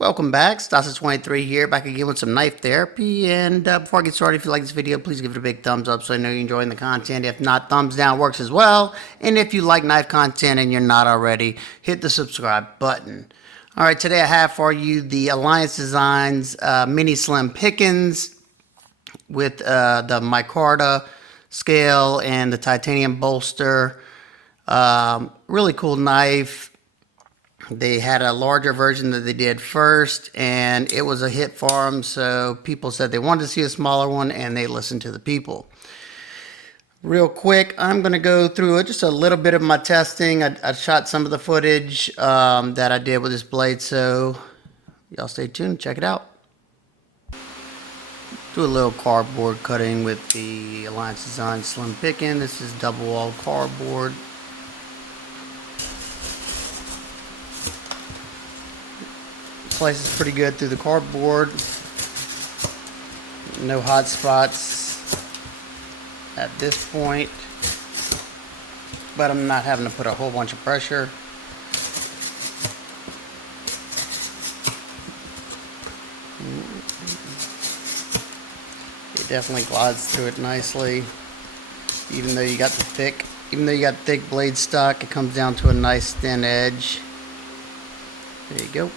Welcome back, Stassi23 here, back again with some knife therapy. And before I get started, if you like this video, please give it a big thumbs up so I know you're enjoying the content. If not, thumbs down works as well. And if you like knife content and you're not already, hit the subscribe button. All right, today I have for you the Alliance Designs Mini Slim Pickens with the micarta scale and the titanium bolster. Really cool knife. They had a larger version that they did first, and it was a hit for them, so people said they wanted to see a smaller one, and they listened to the people. Real quick, I'm going to go through just a little bit of my testing. I shot some of the footage that I did with this blade, so y'all stay tuned, check it out. Do a little cardboard cutting with the Alliance Design Slim Pickens. This is double wall cardboard. Slices pretty good through the cardboard. No hot spots at this point, but I'm not having to put a whole bunch of pressure. It definitely glides through it nicely. Even though you got thick blade stock, it comes down to a nice thin edge. There you go.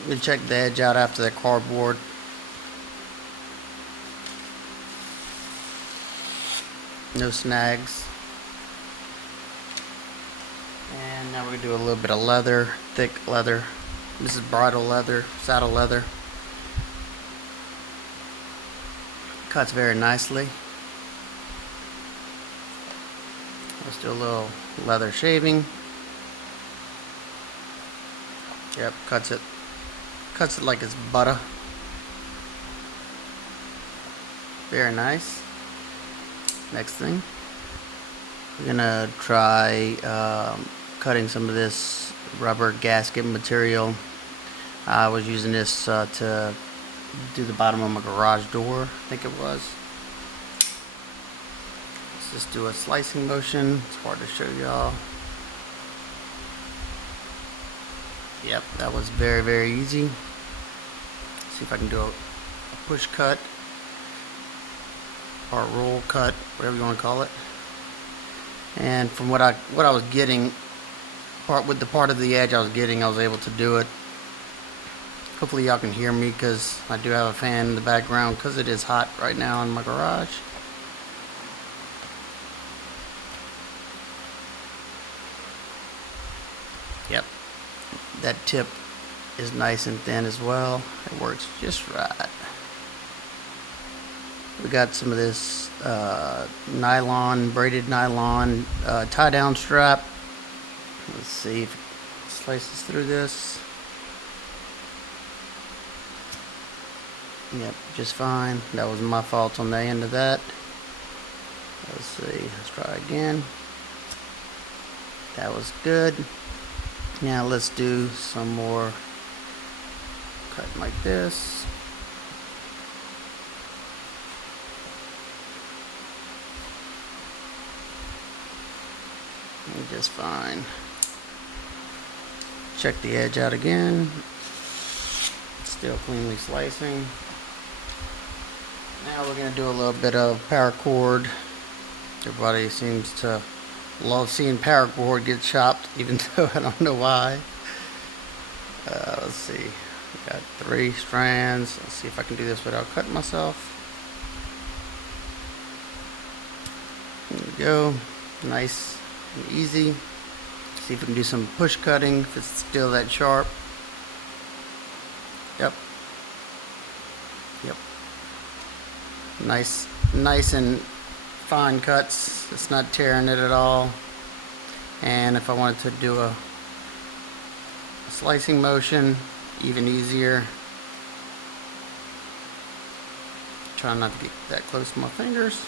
I'm going to check the edge out after the cardboard. No snags. And now we're going to do a little bit of leather, thick leather. This is bridle leather, saddle leather. Cuts very nicely. Let's do a little leather shaving. Yep, cuts it like it's butter. Very nice. Next thing, we're gonna try cutting some of this rubber gasket material. I was using this to do the bottom of my garage door, I think it was. Let's just do a slicing motion. It's hard to show y'all. Yep, that was very, very easy. See if I can do a push cut or a roll cut, whatever you want to call it. And from what I was getting, with the part of the edge I was getting, I was able to do it. Hopefully y'all can hear me because I do have a fan in the background because it is hot right now in my garage. Yep. That tip is nice and thin as well. It works just right. We got some of this braided nylon tie down strap. Let's see if it slices through this. Yep, just fine. That was my fault on the end of that. Let's see, let's try again. That was good. Now let's do some more cutting like this. And just fine. Check the edge out again. Still cleanly slicing. Now we're going to do a little bit of paracord. Everybody seems to love seeing paracord get chopped, even though I don't know why. Let's see. We got 3 strands. Let's see if I can do this without cutting myself. There we go. Nice and easy. See if we can do some push cutting if it's still that sharp. Yep. Yep. Nice and fine cuts. It's not tearing it at all. And if I wanted to do a slicing motion, even easier. Try not to get that close to my fingers.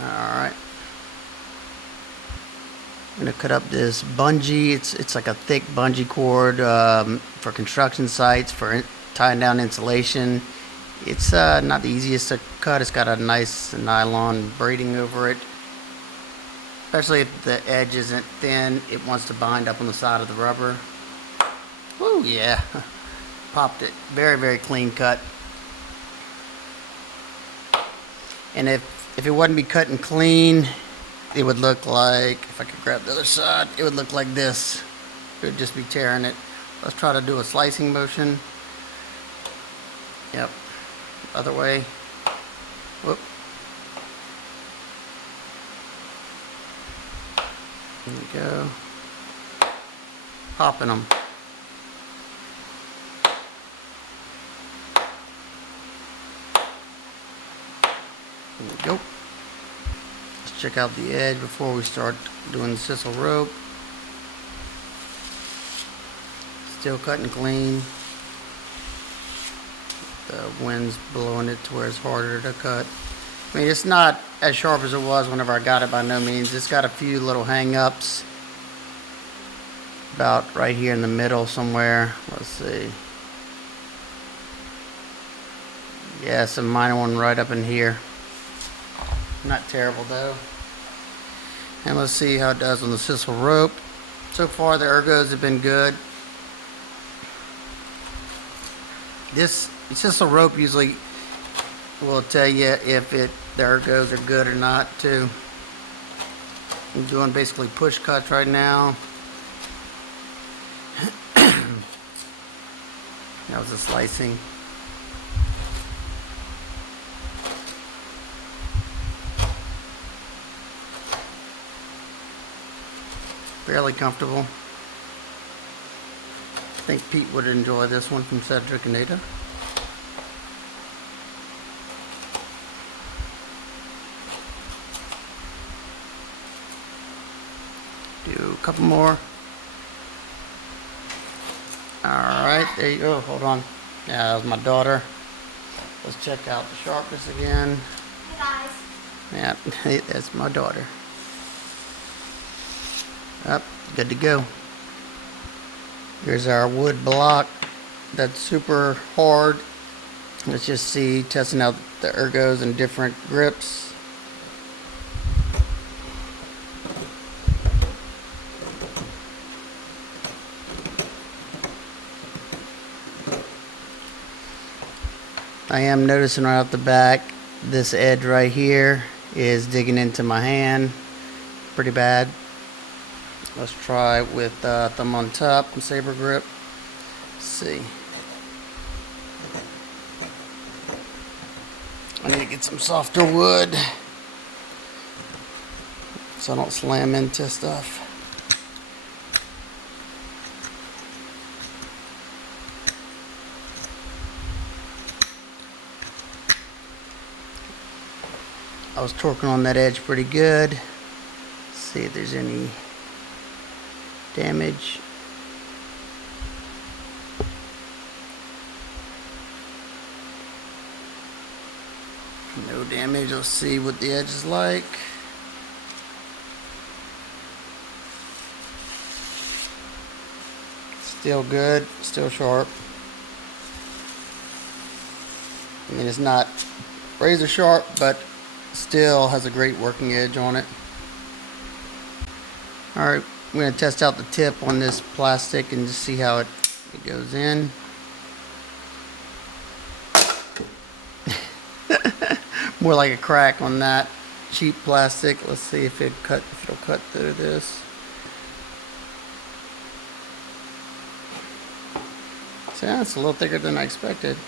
Alright. I'm going to cut up this bungee. It's like a thick bungee cord for construction sites, for tying down insulation. It's not the easiest to cut. It's got a nice nylon braiding over it. especially if the edge isn't thin, it wants to bind up on the side of the rubber. Woo, yeah. Popped it. Very, very clean cut. And if it wouldn't be cut and clean, it would look like, if I could grab the other side, it would look like this. It would just be tearing it. Let's try to do a slicing motion. Yep. Other way. Whoop. There we go. Popping them. There we go. Let's check out the edge before we start doing the sisal rope. Still cutting clean. The wind's blowing it to where it's harder to cut. I mean, it's not as sharp as it was whenever I got it, by no means. It's got a few little hang-ups. About right here in the middle somewhere. Let's see. Yeah, some minor one right up in here. Not terrible though. And let's see how it does on the sisal rope. So far the ergos have been good. This sisal rope usually will tell you if the ergos are good or not too. I'm doing basically push cuts right now. That was a slicing. Fairly comfortable. I think Pete would enjoy this one from Cedric and Ada. Do a couple more. Alright, there you go. Hold on. Yeah, that was my daughter. Let's check out the sharpness again. Hey guys. Yeah, that's my daughter. Up, good to go. Here's our wood block. That's super hard. Let's just see, testing out the ergos and different grips. I am noticing right off the back, this edge right here is digging into my hand pretty bad. Let's try with thumb on top and saber grip. Let's see. I need to get some softer wood so I don't slam into stuff. I was torquing on that edge pretty good. Let's see if there's any damage. No damage. Let's see what the edge is like. Still good, still sharp. I mean, it's not razor sharp, but still has a great working edge on it. Alright, I'm going to test out the tip on this plastic and just see how it goes in. More like a crack on that cheap plastic. Let's see if it'll cut through this. So yeah, it's a little thicker than I expected.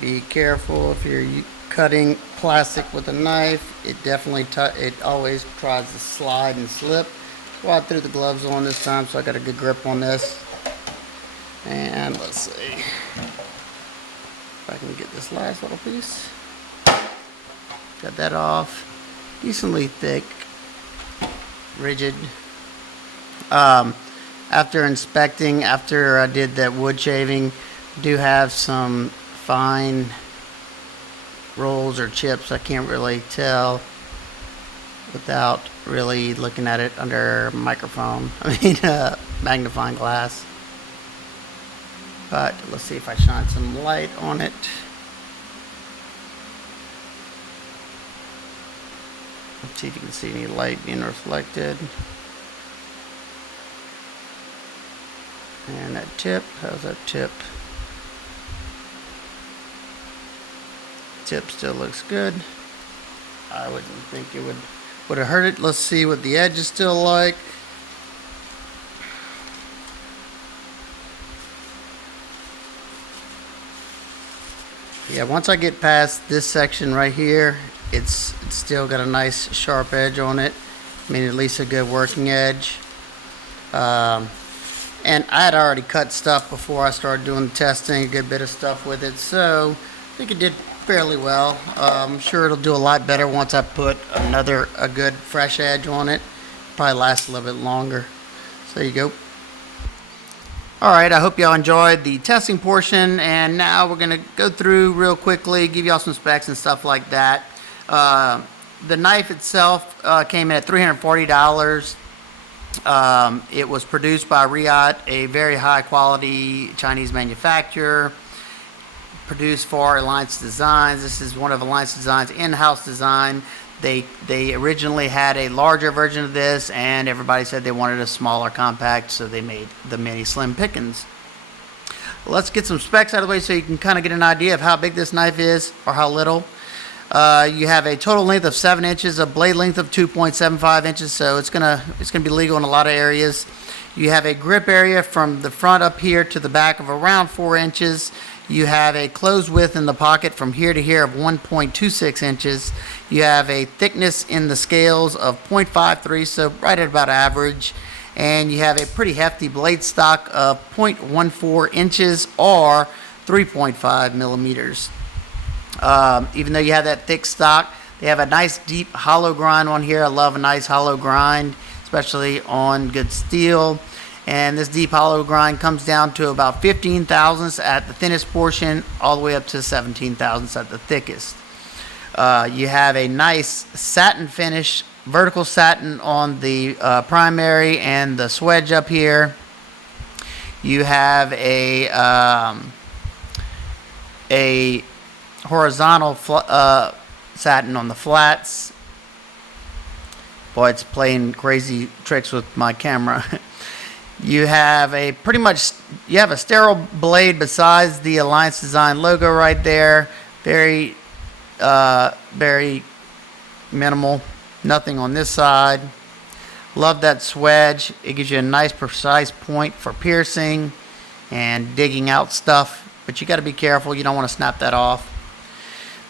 Be careful if you're cutting plastic with a knife. It definitely it always tries to slide and slip. So I threw the gloves on this time, so I got a good grip on this. And let's see if I can get this last little piece. Got that off. Decently thick, rigid. After inspecting, after I did that wood shaving, do have some fine rolls or chips. I can't really tell without really looking at it under microphone. Magnifying glass. But let's see if I shine some light on it. Let's see if you can see any light being reflected. And that tip, how's that tip? Tip still looks good. I wouldn't think it would have hurt it. Let's see what the edge is still like. Yeah, once I get past this section right here, it's still got a nice sharp edge on it. I mean, at least a good working edge. And I had already cut stuff before I started doing the testing, a good bit of stuff with it, so I think it did fairly well. I'm sure it'll do a lot better once I put a good fresh edge on it. Probably last a little bit longer. So there you go. Alright, I hope y'all enjoyed the testing portion, and now we're going to go through real quickly, give y'all some specs and stuff like that. The knife itself came in at $340. It was produced by Riot, a very high quality Chinese manufacturer, produced for Alliance Designs. This is one of Alliance Designs' in-house design. They originally had a larger version of this, and everybody said they wanted a smaller compact, so they made the mini slim Pickens. Let's get some specs out of the way so you can kind of get an idea of how big this knife is or how little. You have a total length of 7 inches, a blade length of 2.75 inches, so it's gonna be legal in a lot of areas. You have a grip area from the front up here to the back of around 4 inches. You have a closed width in the pocket from here to here of 1.26 inches. You have a thickness in the scales of 0.53, so right at about average. And you have a pretty hefty blade stock of 0.14 inches or 3.5 millimeters. Even though you have that thick stock, they have a nice deep hollow grind on here. I love a nice hollow grind, especially on good steel. And this deep hollow grind comes down to about 15 thousandths at the thinnest portion, all the way up to 17 thousandths at the thickest. You have a nice satin finish, vertical satin on the primary and the swedge up here. You have a horizontal satin on the flats. Boy, it's playing crazy tricks with my camera. You have a sterile blade besides the Alliance Design logo right there. Very minimal. Nothing on this side. Love that swedge. It gives you a nice precise point for piercing and digging out stuff, but you got to be careful. You don't want to snap that off.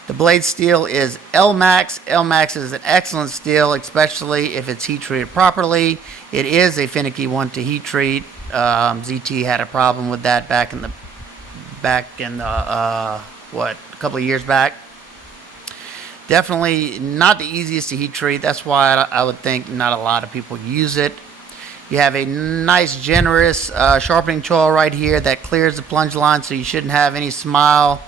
The blade steel is L-Max. L-Max is an excellent steel, especially if it's heat treated properly. It is a finicky one to heat treat. ZT had a problem with that back in a couple of years back. Definitely not the easiest to heat treat. That's why I would think not a lot of people use it. You have a nice, generous sharpening choil right here that clears the plunge line, so you shouldn't have any smile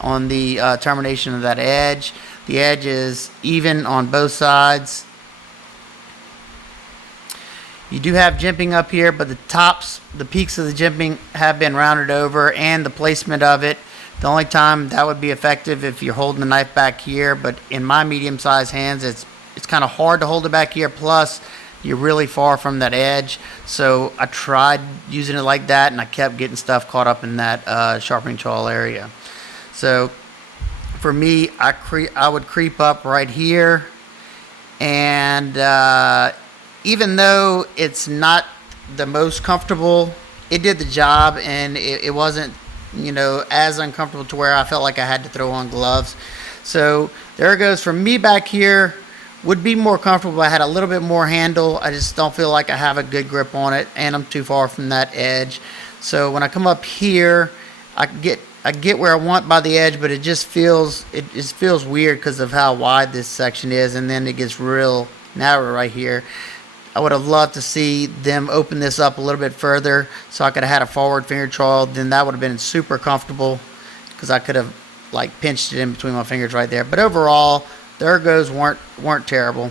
on the termination of that edge. The edge is even on both sides. You do have jimping up here, but the peaks of the jimping have been rounded over, and the placement of it. The only time that would be effective if you're holding the knife back here, but in my medium-sized hands, it's kind of hard to hold it back here. Plus, you're really far from that edge. So I tried using it like that, and I kept getting stuff caught up in that sharpening choil area. So for me, I would creep up right here, and even though it's not the most comfortable, it did the job, and it wasn't, as uncomfortable to where I felt like I had to throw on gloves. So there it goes. For me back here, would be more comfortable if I had a little bit more handle. I just don't feel like I have a good grip on it, and I'm too far from that edge. So when I come up here, I get where I want by the edge, but it just feels weird because of how wide this section is, and then it gets real narrow right here. I would have loved to see them open this up a little bit further so I could have had a forward finger choil. Then that would have been super comfortable because I could have like pinched it in between my fingers right there. But overall, the ergos weren't terrible.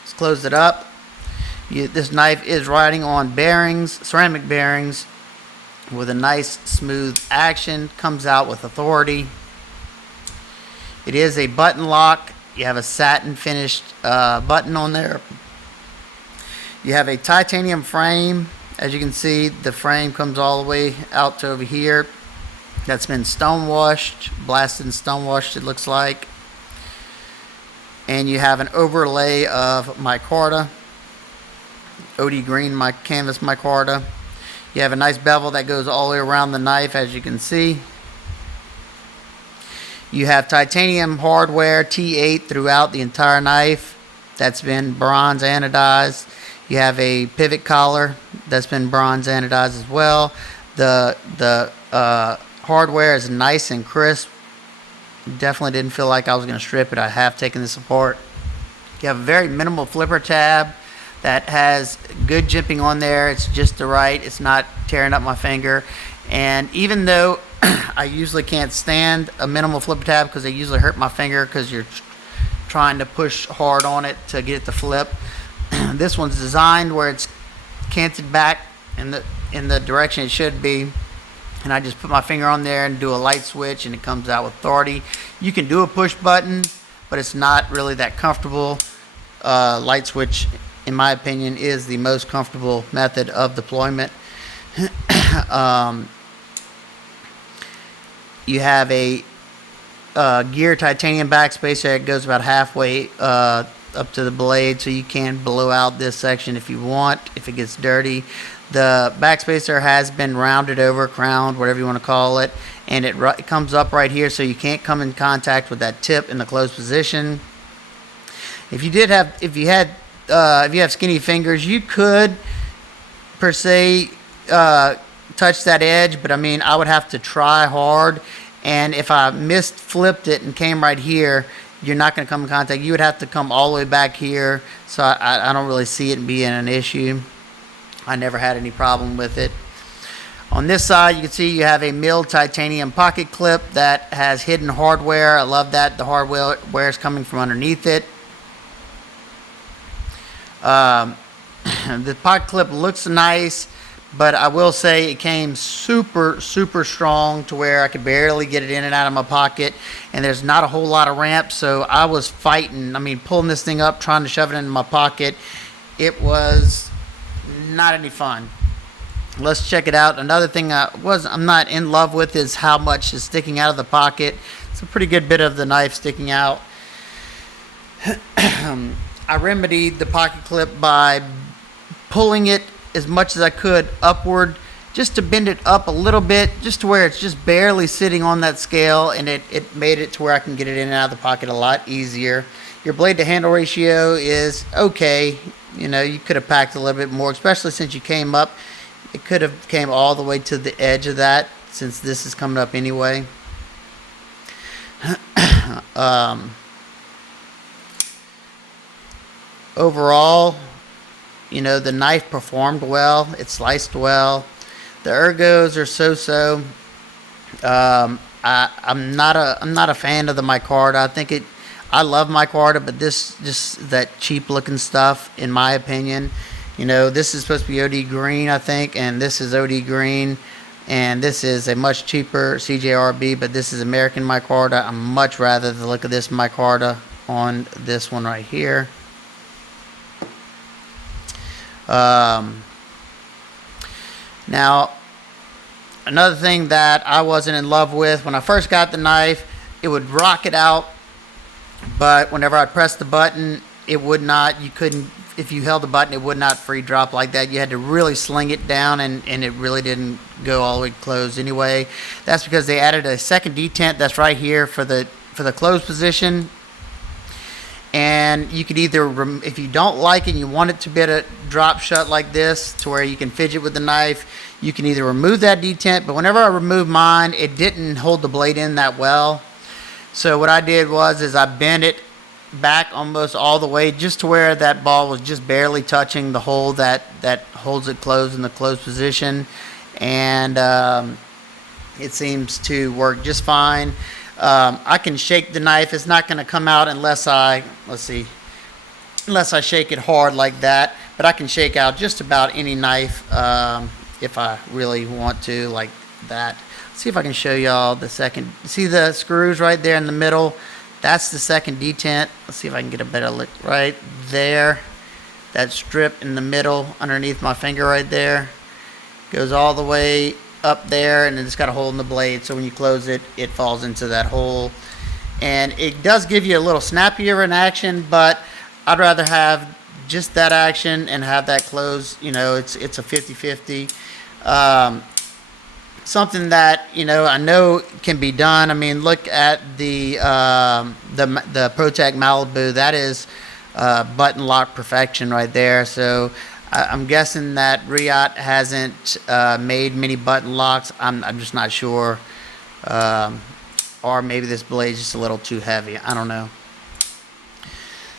Let's close it up. This knife is riding on bearings, ceramic bearings, with a nice smooth action. Comes out with authority. It is a button lock. You have a satin finished button on there. You have a titanium frame. As you can see, the frame comes all the way out to over here. That's been stone washed, blasted and stone washed, it looks like. And you have an overlay of micarta, OD green canvas micarta. You have a nice bevel that goes all the way around the knife, as you can see. You have titanium hardware T8 throughout the entire knife. That's been bronze anodized. You have a pivot collar that's been bronze anodized as well. The hardware is nice and crisp. Definitely didn't feel like I was going to strip it. I have taken this apart. You have a very minimal flipper tab that has good jimping on there. It's just the right. It's not tearing up my finger. And even though I usually can't stand a minimal flipper tab because they usually hurt my finger because you're trying to push hard on it to get it to flip. This one's designed where it's canted back in the direction it should be, and I just put my finger on there and do a light switch, and it comes out with authority. You can do a push button, but it's not really that comfortable. Light switch, in my opinion, is the most comfortable method of deployment. You have a gear titanium backspacer. It goes about halfway up to the blade, so you can blow out this section if you want, if it gets dirty. The backspacer has been rounded over, crowned, whatever you want to call it, and it comes up right here, so you can't come in contact with that tip in the closed position. If you have skinny fingers, you could per se touch that edge, but I mean, I would have to try hard, and if I flipped it and came right here, you're not going to come in contact. You would have to come all the way back here, so I don't really see it being an issue. I never had any problem with it. On this side, you can see you have a milled titanium pocket clip that has hidden hardware. I love that. The hardware is coming from underneath it. The pocket clip looks nice, but I will say it came super strong to where I could barely get it in and out of my pocket, and there's not a whole lot of ramp, so I was fighting. I mean, pulling this thing up, trying to shove it into my pocket. It was not any fun. Let's check it out. Another thing I'm not in love with is how much is sticking out of the pocket. It's a pretty good bit of the knife sticking out. I remedied the pocket clip by pulling it as much as I could upward, just to bend it up a little bit, just to where it's just barely sitting on that scale, and it made it to where I can get it in and out of the pocket a lot easier. Your blade to handle ratio is okay. You know, you could have packed a little bit more, especially since you came up. It could have came all the way to the edge of that, since this is coming up anyway. Overall, you know, the knife performed well. It sliced well. The ergos are so-so. I'm not a fan of the micarta. I love micarta, but this just that cheap looking stuff, in my opinion. You know, this is supposed to be OD green, I think, and this is OD green, and this is a much cheaper CJRB, but this is American micarta. I'm much rather the look of this micarta on this one right here. Now, another thing that I wasn't in love with, when I first got the knife, it would rocket out, but whenever I pressed the button, it would not, if you held the button, it would not free drop like that. You had to really sling it down, and it really didn't go all the way closed anyway. That's because they added a second detent that's right here for the closed position. And you could either, if you don't like it and you want it to be able to drop shut like this to where you can fidget with the knife, you can either remove that detent, but whenever I removed mine, it didn't hold the blade in that well. So what I did is I bent it back almost all the way, just to where that ball was just barely touching the hole that holds it closed in the closed position. And it seems to work just fine. I can shake the knife. It's not going to come out unless I shake it hard like that. But I can shake out just about any knife if I really want to, like that. See if I can show y'all the second. See the screws right there in the middle? That's the second detent. Let's see if I can get a better look right there. That strip in the middle underneath my finger right there goes all the way up there, and then it's got a hole in the blade, so when you close it, it falls into that hole. And it does give you a little snappier in action, but I'd rather have just that action and have that close. You know, it's a 50-50. Something that, you know, I know can be done. I mean, look at the ProTech Malibu. That is button lock perfection right there. So I'm guessing that Riot hasn't made many button locks. I'm just not sure. Or maybe this blade's just a little too heavy. I don't know.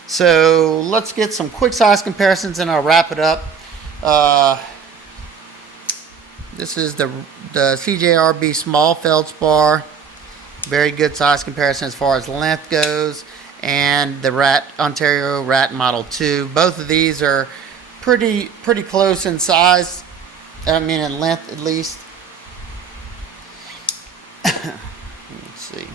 So let's get some quick size comparisons and I'll wrap it up. This is the CJRB small feldspar. Very good size comparison as far as length goes. And the Ontario Rat Model 2. Both of these are pretty close in size. I mean in length at least. Let's see.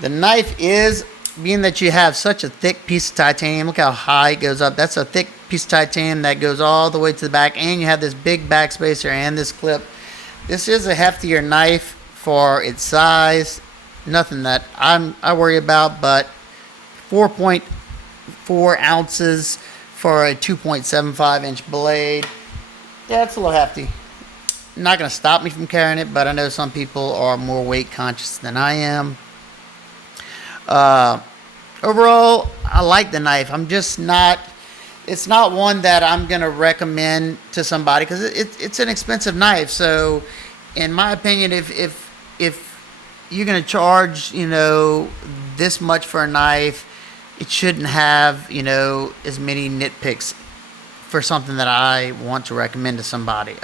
The knife is, being that you have such a thick piece of titanium, look how high it goes up. That's a thick piece of titanium that goes all the way to the back, and you have this big backspacer and this clip. This is a heftier knife for its size. Nothing that I worry about, but 4.4 ounces for a 2.75 inch blade. Yeah, it's a little hefty. Not going to stop me from carrying it, but I know some people are more weight conscious than I am. Overall, I like the knife. I'm just not, it's not one that I'm going to recommend to somebody because it's an expensive knife. So in my opinion, if you're going to charge, you know, this much for a knife, it shouldn't have, you know, as many nitpicks for something that I want to recommend to somebody.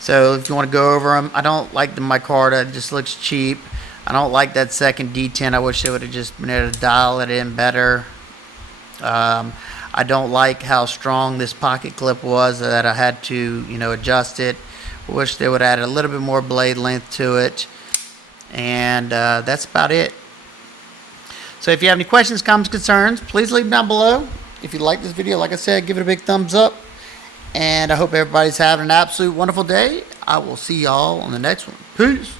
So if you want to go over them, I don't like the micarta. It just looks cheap. I don't like that second detent. I wish they would have just been able to dial it in better. I don't like how strong this pocket clip was, that I had to, you know, adjust it. I wish they would add a little bit more blade length to it. And that's about it. So if you have any questions, comments, concerns, please leave them down below. If you like this video, like I said, give it a big thumbs up. And I hope everybody's having an absolute wonderful day. I will see y'all on the next one. Peace.